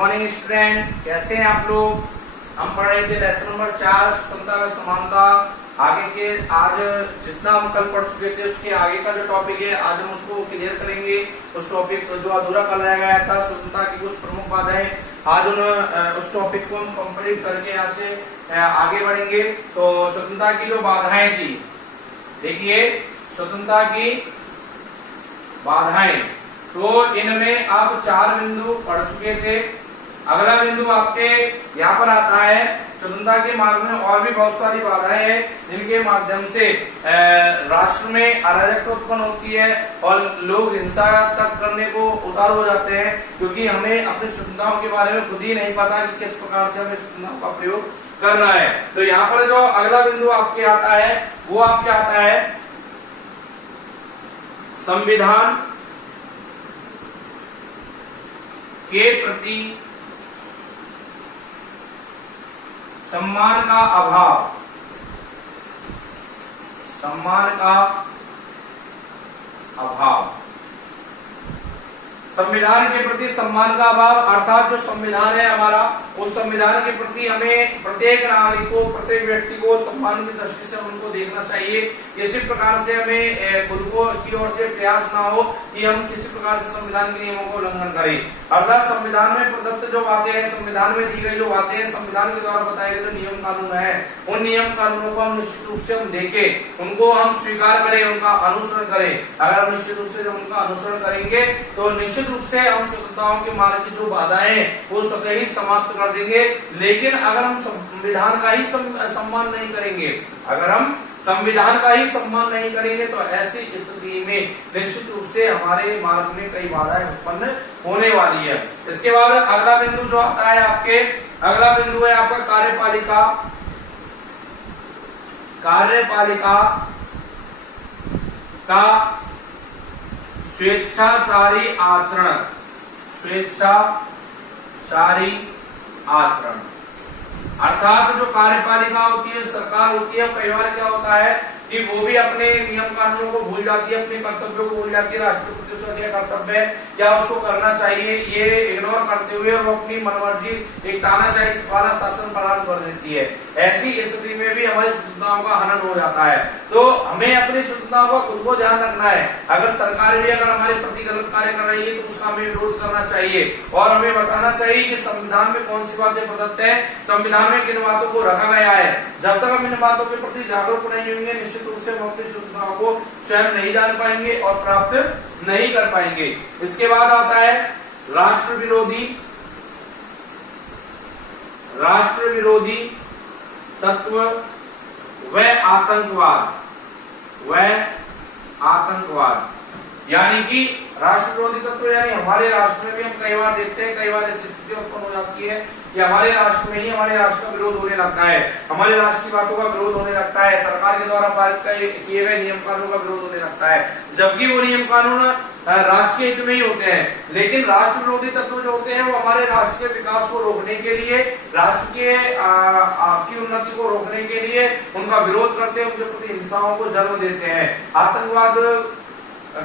Morning student, कैसे हैं आप लोग। हम पढ़ रहे थे लेसन नंबर 4 स्वतंत्रता व समानता। आगे के आज जितना हम कल पढ़ चुके थे उसके आगे का जो टॉपिक है आज हम उसको क्लियर करेंगे। उस टॉपिक को जो अधूरा कल रह गया था स्वतंत्रता की कुछ प्रमुख बाधाएं, आज उस टॉपिक को हम कंप्लीट करके यहाँ से आगे बढ़ेंगे। तो स्वतंत्रता की जो बाधाएं थी, देखिए स्वतंत्रता की बाधाएं, तो इनमें आप 4 बिंदु पढ़ चुके थे। अगला बिंदु आपके यहाँ पर आता है स्वतंत्रता के मार्ग में और भी बहुत सारी बाधाएं हैं जिनके माध्यम से राष्ट्र में अराजकता उत्पन्न होती है और लोग हिंसा तक करने को उतार हो जाते हैं, क्योंकि हमें अपनी स्वतंत्रताओं के बारे में खुद ही नहीं पता कि किस प्रकार से हमें स्वतंत्रताओं का प्रयोग करना है। तो यहाँ पर जो अगला बिंदु आपके आता है वो आपके आता है संविधान के प्रति सम्मान का अभाव। सम्मान का अभाव, संविधान के प्रति सम्मान का अभाव, अर्थात जो संविधान है हमारा, उस संविधान के प्रति हमें प्रत्येक नागरिक को, प्रत्येक व्यक्ति को सम्मान की दृष्टि से उनको देखना चाहिए। किसी प्रकार से हमें खुद को की ओर से प्रयास ना हो कि हम किसी प्रकार से संविधान के नियमों का उल्लंघन करें। अर्थात संविधान में प्रदत्त जो बातें हैं, संविधान में दी गई जो बातें हैं, संविधान के द्वारा बताए गए जो नियम कानून है, उन नियम कानूनों को हम निश्चित रूप से हम देखें, उनको हम स्वीकार करें, उनका अनुसरण करें। अगर हम निश्चित रूप से जब उनका अनुसरण करेंगे तो निश्चित रूप से हम स्वतंत्रताओं के मार्ग की जो बाधाएं हैं वो स्वतः ही समाप्त कर देंगे। लेकिन अगर हम संविधान का ही सम्मान नहीं करेंगे, अगर हम संविधान का ही सम्मान नहीं करेंगे तो ऐसी स्थिति में निश्चित रूप से हमारे मार्ग में कई बाधाएं उत्पन्न होने वाली है। इसके बाद अगला बिंदु जो आता है आपके, अगला बिंदु है आपका कार्यपालिका। कार्यपालिका का स्वेच्छाचारी आचरण। स्वेच्छाचारी आचरण अर्थात जो कार्यपालिका होती है, सरकार होती है, कई बार क्या होता है कि वो भी अपने नियम कानूनों को भूल जाती है, अपने कर्तव्यों को भूल जाती है। राष्ट्रपति का क्या कर्तव्य है, क्या उसको करना चाहिए, ये इग्नोर करते हुए वो अपनी मनमर्जी एक तानाशाही वाला शासन प्रदान कर देती है। ऐसी स्थिति में भी हमारी स्वतंत्रताओं का हनन हो जाता है। तो हमें अपनी स्वतंत्रताओं का खुद को ध्यान रखना है। अगर सरकार भी अगर हमारे प्रति गलत कार्य कर रही है तो उसका हमें विरोध करना चाहिए और हमें बताना चाहिए कि संविधान में कौन सी बातें प्रदत्त है, संविधान में किन बातों को रखा गया है। जब तक हम इन बातों के प्रति जागरूक नहीं होंगे निश्चित रूप से हम अपनी स्वतंत्रताओं को स्वयं नहीं जान पाएंगे और प्राप्त नहीं कर पाएंगे। इसके बाद आता है राष्ट्र विरोधी तत्व व आतंकवाद। यानी कि राष्ट्र विरोधी तत्व, यानी हमारे राष्ट्र में भी हम कई बार देखते हैं, कई बार ऐसी स्थिति उत्पन्न हो जाती है कि हमारे राष्ट्र में ही हमारे राष्ट्र का विरोध होने लगता है, हमारे राष्ट्र की बातों का विरोध होने लगता है, सरकार के द्वारा पारित किए गए नियम कानून का विरोध होने लगता है, जबकि वो नियम कानून राष्ट्र के हित में ही होते हैं। लेकिन राष्ट्र विरोधी तत्व जो होते हैं वो हमारे राष्ट्र के विकास को रोकने के लिए, राष्ट्र के की उन्नति को रोकने के लिए उनका विरोध करते हैं, उनके प्रति हिंसाओं को जन्म देते हैं। आतंकवाद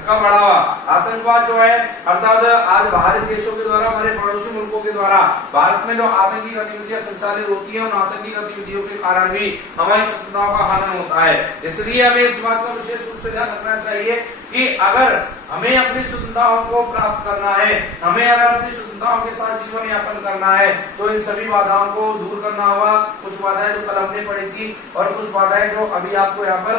का बढ़ावा, आतंकवाद जो है अर्थात आज बाहरी देशों के द्वारा, हमारे पड़ोसी मुल्कों के द्वारा भारत में जो आतंकी गतिविधियां संचालित होती हैं, उन आतंकी गतिविधियों के कारण भी हमारी स्वतंत्रताओं का हनन होता है। इसलिए हमें इस बात का विशेष रूप से ध्यान रखना चाहिए कि अगर हमें अपनी स्वतंत्रताओं को प्राप्त करना है, हमें अगर अपनी स्वतंत्रताओं के साथ जीवन यापन करना है तो इन सभी बाधाओं को दूर करना होगा। कुछ बाधाएं जो कल हमने पढ़ी थी और कुछ बाधाएं जो अभी आपको यहाँ पर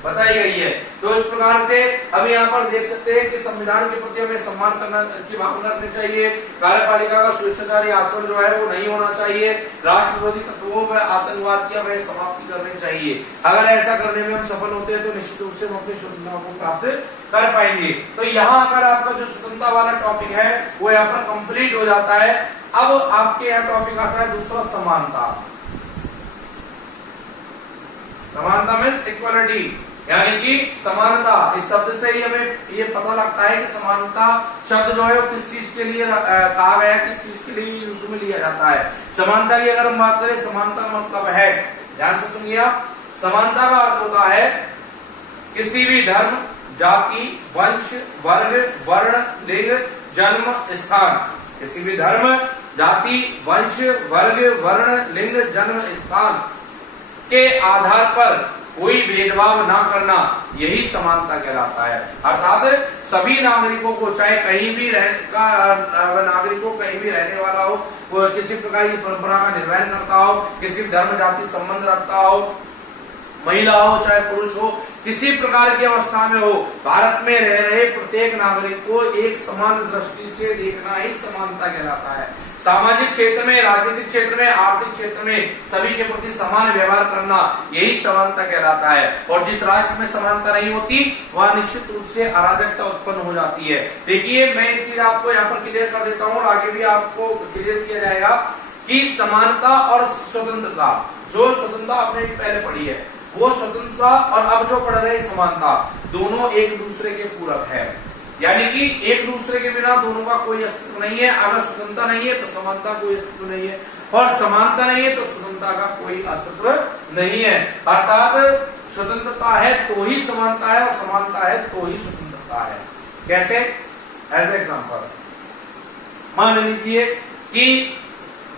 बताई गई है। तो इस प्रकार से हम यहाँ पर देख सकते हैं कि संविधान के प्रति हमें सम्मान करना की भावना रखनी चाहिए। कार्यपालिका का स्वेच्छाचारी आचरण जो है वो नहीं होना चाहिए। राष्ट्र विरोधी तत्वों में आतंकवाद की हमें समाप्ति करनी चाहिए। अगर ऐसा करने में हम सफल होते हैं तो निश्चित रूप से हम अपनी स्वतंत्रता को प्राप्त कर पाएंगे। तो यहाँ अगर आपका जो स्वतंत्रता वाला टॉपिक है वो यहाँ पर कंप्लीट हो जाता है। अब आपके यहाँ टॉपिक आता है दूसरा, समानता। समानता मीन्स इक्वालिटी, यानी कि समानता। इस शब्द से ही हमें ये पता लगता है कि समानता शब्द जो है वो किस चीज के लिए कहा गया है, किस चीज के लिए यूज में लिया जाता है। समानता की अगर हम बात करें, समानता मतलब है, ध्यान से सुनिए आप, समानता का अर्थ होता है किसी भी धर्म, जाति, वंश, वर्ग, वर्ण, लिंग, जन्म स्थान किसी भी धर्म, जाति, वंश, वर्ग, वर्ण, लिंग, जन्म स्थान के आधार पर कोई भेदभाव ना करना, यही समानता कहलाता है। अर्थात सभी नागरिकों को, चाहे कहीं भी नागरिकों कहीं भी रहने वाला हो, वो किसी प्रकार की परंपरा का निर्वहन करता हो, किसी धर्म जाति संबंध रखता हो, महिला हो चाहे पुरुष हो, किसी प्रकार की अवस्था में हो, भारत में रह रहे प्रत्येक नागरिक को एक समान दृष्टि से देखना ही समानता कहलाता है। सामाजिक क्षेत्र में, राजनीतिक क्षेत्र में, आर्थिक क्षेत्र में सभी के प्रति समान व्यवहार करना, यही समानता कहलाता है। और जिस राष्ट्र में समानता नहीं होती, वह निश्चित रूप से अराजकता उत्पन्न हो जाती है। देखिए, मैं एक चीज आपको यहाँ पर क्लियर कर देता हूँ और आगे भी आपको क्लियर किया जाएगा कि समानता और स्वतंत्रता, जो स्वतंत्रता आपने पहले पढ़ी है, वो स्वतंत्रता और अब जो पढ़ रहे समानता, दोनों एक दूसरे के पूरक है। यानी कि एक दूसरे के बिना दोनों का कोई अस्तित्व नहीं है। अगर स्वतंत्रता नहीं है तो समानता कोई अस्तित्व नहीं है, और समानता नहीं है तो स्वतंत्रता का कोई अस्तित्व नहीं है। अर्थात स्वतंत्रता है तो ही समानता है, और समानता है तो ही स्वतंत्रता है। कैसे? एज एग्जाम्पल, मान लीजिए कि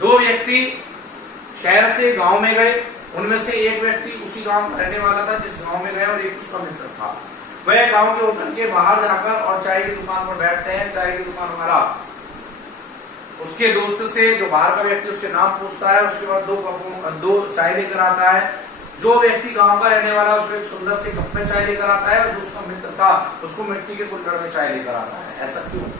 दो व्यक्ति शहर से गांव में गए, उनमें से एक व्यक्ति उसी गांव में रहने वाला था जिस गांव में गया, और एक उसका मित्र था। वह गांव के होटल के बाहर जाकर और चाय की दुकान पर बैठते हैं। चाय की दुकान वाला उसके दोस्त से, जो बाहर का व्यक्ति, उससे नाम पूछता है। उसके बाद दो चाय लेकर आता है। जो व्यक्ति गांव का रहने वाला उसको एक सुंदर से कप में चाय लेकर आता है, और जो उसका मित्र था उसको मिट्टी के कुल्हड़ में चाय लेकर आता है। ऐसा क्यों?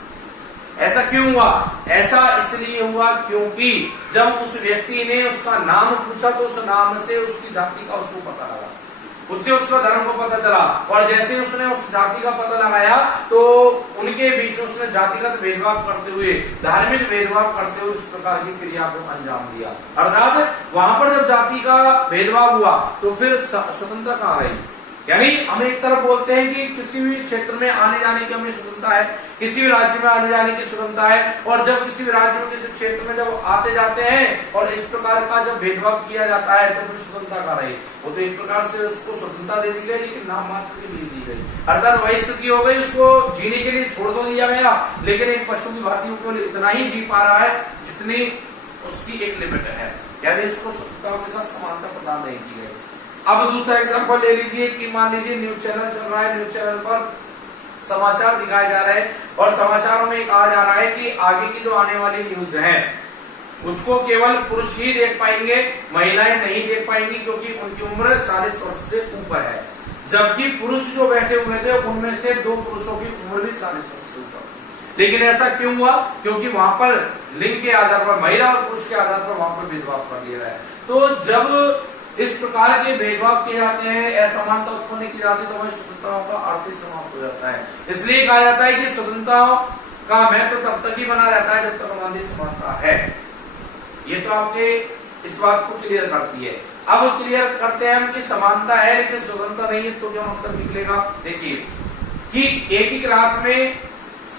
ऐसा क्यों हुआ? ऐसा इसलिए हुआ क्योंकि जब उस व्यक्ति ने उसका नाम पूछा तो उस नाम से उसकी जाति का उसको पता लगा, उससे उसका धर्म को पता चला, और जैसे उसने उस जाति का पता लगाया तो उनके बीच में उसने जातिगत भेदभाव करते हुए, धार्मिक भेदभाव करते हुए उस प्रकार की क्रिया को अंजाम दिया। अर्थात वहां पर जब जाति का भेदभाव हुआ तो फिर स्वतंत्रता कहाँ रही? यानी हम एक तरफ बोलते हैं कि किसी भी क्षेत्र में आने जाने की हमें स्वतंत्रता है, किसी भी राज्य में आने जाने की स्वतंत्रता है, और जब किसी भी राज्य में किसी क्षेत्र में जब आते जाते हैं और इस प्रकार का जब भेदभाव किया जाता है तो फिर स्वतंत्रता का रही। वो तो एक प्रकार से उसको स्वतंत्रता दे दी गई, लेकिन नाम मात्र के लिए दी गई। अर्थात वही स्थिति हो गई, उसको जीने के लिए छोड़ तो दिया गया, लेकिन एक पशु की भांति केवल इतना ही जी पा रहा है जितनी उसकी एक लिमिट है, यानी उसको स्वतंत्रता के साथ समानता प्रदान नहीं की गई। अब दूसरा एग्जांपल ले लीजिए कि मान लीजिए न्यूज चैनल चल रहा है, न्यूज चैनल पर समाचार दिखाए जा रहे हैं, और समाचारों में कहा जा रहा है कि आगे की जो आने वाली न्यूज है उसको केवल पुरुष ही देख पाएंगे, महिलाएं नहीं देख पाएंगी, क्योंकि उनकी उम्र 40 वर्ष से ऊपर है। जबकि पुरुष जो बैठे हुए थे उनमें से 2 पुरुषों की उम्र भी 40 वर्ष से ऊपर थी। लेकिन ऐसा क्यों हुआ? क्योंकि वहां पर लिंग के आधार पर, महिला और पुरुष के आधार पर वहां पर भेदभाव कर दिया है। तो जब इस प्रकार के भेदभाव किए जाते हैं, असमानता उत्पन्न की जाती है, तो वही स्वतंत्रताओं का अर्थ ही समाप्त हो जाता है। इसलिए कहा जाता है कि स्वतंत्रताओं का महत्व तब तक ही बना रहता है जब तक हमारी समानता है। ये तो आपके इस बात को क्लियर करती है। अब क्लियर करते हैं हम कि समानता है लेकिन स्वतंत्रता नहीं है, तो क्या मतलब निकलेगा? देखिए कि एक ही क्लास में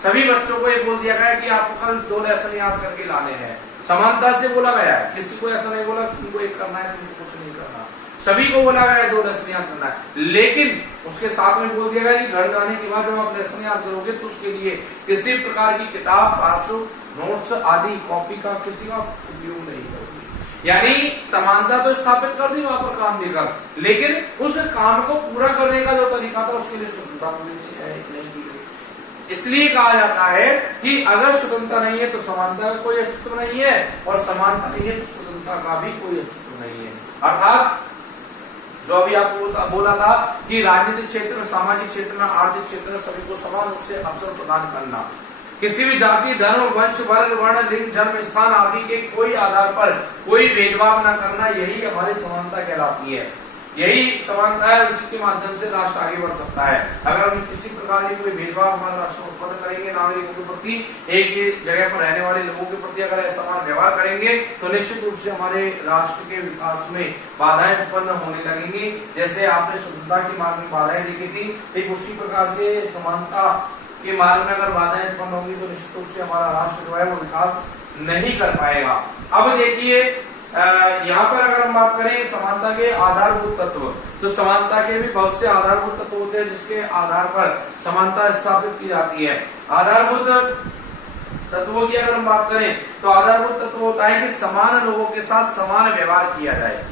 सभी बच्चों को ये बोल दिया गया कि आपको कल 2 लेसन याद करके लाने हैं। समानता से बोला गया, किसी को ऐसा नहीं बोला तुमको एक करना है, तुमको कुछ नहीं करना। सभी को बोला गया 2 लेसन याद करना है, लेकिन उसके साथ में बोल दिया गया कि घर जाने के बाद जब आप लेसन याद करोगे तो उसके लिए किसी प्रकार की किताब, पासबुक, नोट्स आदि कॉपी का किसी का उपयोग नहीं करोगे। यानी समानता तो स्थापित कर दी वहां पर काम देकर, लेकिन उस काम को पूरा करने का जो तरीका था उसके लिए स्वतंत्रता नहीं की गई। इसलिए कहा जाता है कि अगर स्वतंत्रता नहीं है तो समानता का कोई अस्तित्व नहीं है, और समानता नहीं है तो स्वतंत्रता का भी कोई अस्तित्व नहीं है। अर्थात जो अभी आपको बोला था कि राजनीतिक क्षेत्र में, सामाजिक क्षेत्र में, आर्थिक क्षेत्र में सभी को समान रूप से अवसर प्रदान करना, किसी भी जाति, धर्म, वंश, वर्ग, वर्ण, लिंग, जन्म स्थान आदि के कोई आधार पर कोई भेदभाव न करना, यही हमारी समानता कहलाती है। यही समानता है, उसी के माध्यम से राष्ट्र आगे बढ़ सकता है। अगर हम किसी प्रकार की कोई भेदभाव हमारे राष्ट्र में उत्पन्न करेंगे, नागरिकों के प्रति, एक ही जगह पर रहने वाले लोगों के प्रति अगर समान व्यवहार करेंगे, तो निश्चित रूप से हमारे राष्ट्र के विकास में बाधाएं उत्पन्न होने लगेंगी। जैसे आपने स्वतंत्रता के मार्ग में बाधाएं देखी थी, ठीक उसी प्रकार से समानता के मार्ग में अगर बाधाएं उत्पन्न होंगी तो निश्चित रूप से हमारा राष्ट्र जो है वो विकास नहीं कर पाएगा। अब देखिए यहाँ पर अगर हम बात करें समानता के आधारभूत तत्व, तो समानता के भी बहुत से आधारभूत तत्व होते हैं जिसके आधार पर समानता स्थापित की जाती है। आधारभूत तत्वों की अगर हम बात करें तो आधारभूत तत्व होता है कि समान लोगों के साथ समान व्यवहार किया जाए,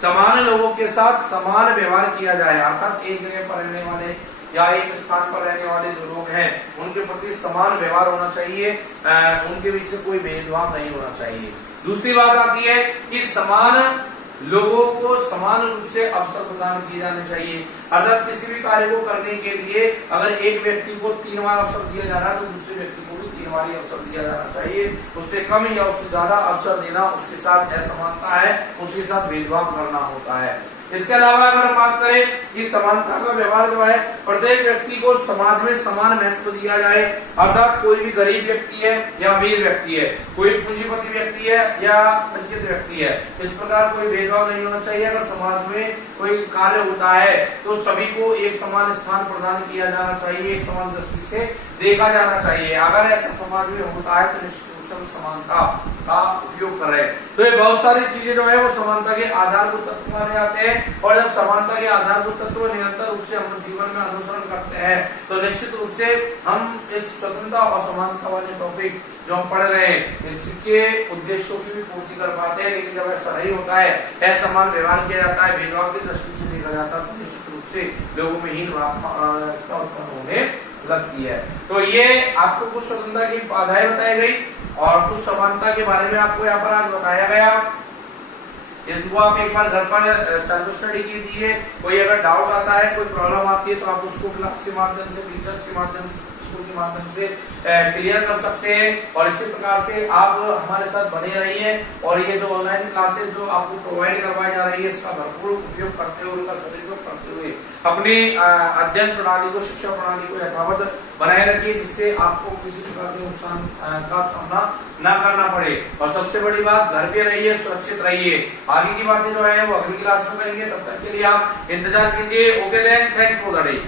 समान लोगों के साथ समान व्यवहार किया जाए, अर्थात एक जगह पर रहने वाले या एक स्थान पर रहने वाले जो लोग हैं उनके प्रति समान व्यवहार होना चाहिए, उनके बीच में कोई भेदभाव नहीं होना चाहिए। दूसरी बात आती है कि समान लोगों को समान रूप से अवसर प्रदान किए जाने चाहिए, अर्थात किसी भी कार्य को करने के लिए अगर एक व्यक्ति को 3 बार अवसर दिया जा रहा है तो दूसरे व्यक्ति को भी 3 बार ही अवसर दिया जाना चाहिए, उससे कम या उससे ज्यादा अवसर देना उसके साथ असमानता है, उसके साथ भेदभाव करना होता है। इसके अलावा अगर हम बात करें कि समानता का व्यवहार जो है, प्रत्येक व्यक्ति को समाज में समान महत्व दिया जाए, अर्थात कोई भी गरीब व्यक्ति है या अमीर व्यक्ति है, कोई पूंजीपति व्यक्ति है या वंचित व्यक्ति है, इस प्रकार कोई भेदभाव नहीं होना चाहिए। अगर समाज में कोई कार्य होता है तो सभी को एक समान स्थान प्रदान किया जाना चाहिए, एक समान दृष्टि से देखा जाना चाहिए। अगर ऐसा समाज में होता है तो निश्चित समानता का उपयोग कर रहे हैं। तो ये बहुत सारी चीजें जो है वो समानता के आधारभूत तत्व माने जाते हैं, और जब समानता के आधारभूत तत्व निरंतर रूप से हम जीवन में अनुसरण करते हैं तो निश्चित रूप से हम इस स्वतंत्रता और समानता वाले टॉपिक जो हम पढ़ रहे हैं इसके उद्देश्यों की भी पूर्ति कर पाते हैं। लेकिन जब ऐसा नहीं होता है, असमान व्यवहार किया जाता है, भेदभाव की दृष्टि से देखा जाता है तो निश्चित रूप से लोगों में हीन भावना उत्पन्न होने लगती है। तो ये आपको कुछ स्वतंत्रता की बाधाएं बताई गई और कुछ समानता के बारे में आपको यहाँ पर आज बताया गया। इनको आप एक बार घर पर सेल्फ स्टडी कीजिए। कोई अगर डाउट आता है, कोई प्रॉब्लम आती है तो आप उसको क्लास के माध्यम से, टीचर्स के माध्यम से, स्कूल के माध्यम से क्लियर कर सकते हैं। और इसी प्रकार से आप हमारे साथ बने रहिए और ये जो ऑनलाइन क्लासेस जो आपको प्रोवाइड करवाई जा रही है इसका भरपूर उपयोग करते हुए, उनका सदुपयोग करते हुए अपनी अध्ययन प्रणाली को, शिक्षा प्रणाली को यथावत बनाए रखिए, जिससे आपको किसी प्रकार के नुकसान का सामना न करना पड़े। और सबसे बड़ी बात, घर पे रहिए, सुरक्षित रहिए। आगे की बातें जो है वो अगली क्लास में करेंगे, तब तक के लिए आप इंतजार कीजिए। Okay then, thanks for the day.